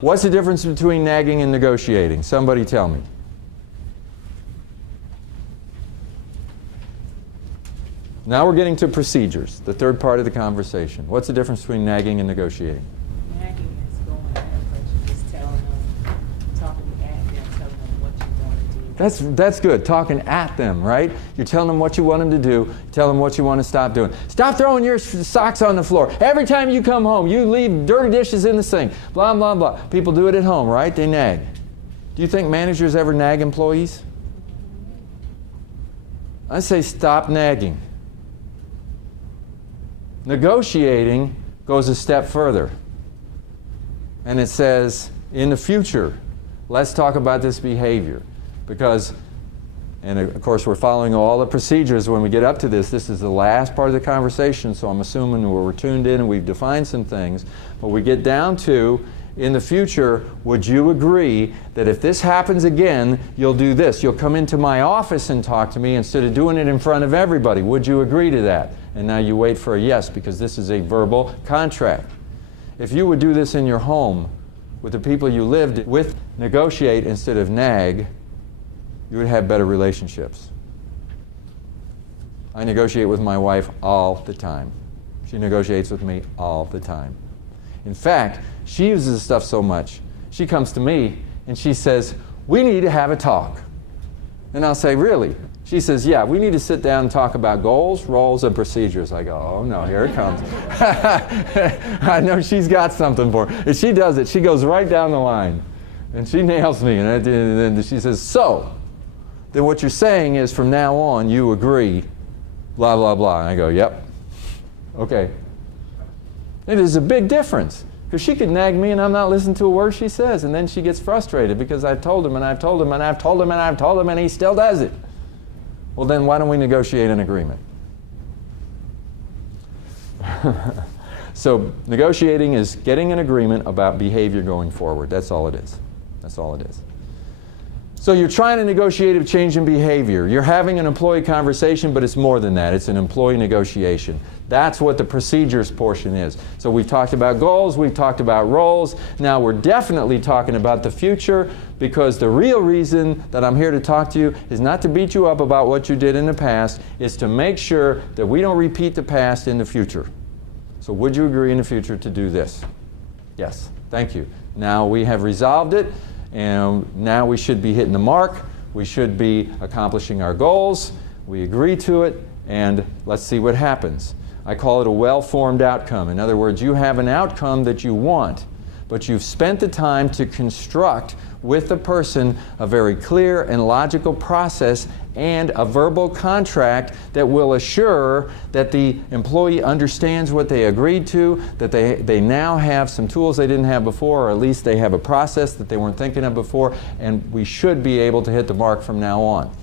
What's the difference between nagging and negotiating? Somebody tell me. Now we're getting to procedures, the third part of the conversation. What's the difference between nagging and negotiating? Nagging is going at but you're just telling them, talking at them, telling them what you want to do. That's good, talking at them, right? You're telling them what you want them to do, tell them what you want to stop doing. Stop throwing your socks on the floor. Every time you come home, you leave dirty dishes in the sink, blah, blah, blah. People do it at home, right? They nag. Do you think managers ever nag employees? I say stop nagging. Negotiating goes a step further. And it says, in the future, let's talk about this behavior. Because, and of course we're following all the procedures when we get up to this. This is the last part of the conversation, so I'm assuming we're tuned in and we've defined some things. But we get down to, in the future, would you agree that if this happens again, you'll do this? You'll come into my office and talk to me instead of doing it in front of everybody. Would you agree to that? And now you wait for a yes, because this is a verbal contract. If you would do this in your home with the people you lived with, negotiate instead of nag, you would have better relationships. I negotiate with my wife all the time. She negotiates with me all the time. In fact, she uses this stuff so much, she comes to me and she says, we need to have a talk. And I'll say, really? She says, yeah, we need to sit down and talk about goals, roles, and procedures. I go, oh no, here it comes. I know she's got something for me. If she does it, she goes right down the line. And she nails me. And then she says, so, then what you're saying is from now on, you agree, blah, blah, blah. And I go, yep, okay. It is a big difference. Because she could nag me and I'm not listening to a word she says. And then she gets frustrated because I've told him and I've told him and I've told him and I've told him and he still does it. Well, then why don't we negotiate an agreement? So negotiating is getting an agreement about behavior going forward. That's all it is. That's all it is. So you're trying to negotiate a change in behavior. You're having an employee conversation, but it's more than that. It's an employee negotiation. That's what the procedures portion is. So we've talked about goals, we've talked about roles. Now we're definitely talking about the future, because the real reason that I'm here to talk to you is not to beat you up about what you did in the past. It's to make sure that we don't repeat the past in the future. So would you agree in the future to do this? Yes. Thank you. Now we have resolved it. And now we should be hitting the mark. We should be accomplishing our goals. We agree to it, and let's see what happens. I call it a well-formed outcome. In other words, you have an outcome that you want, but you've spent the time to construct with the person a very clear and logical process and a verbal contract that will assure that the employee understands what they agreed to, that they now have some tools they didn't have before, or at least they have a process that they weren't thinking of before, and we should be able to hit the mark from now on.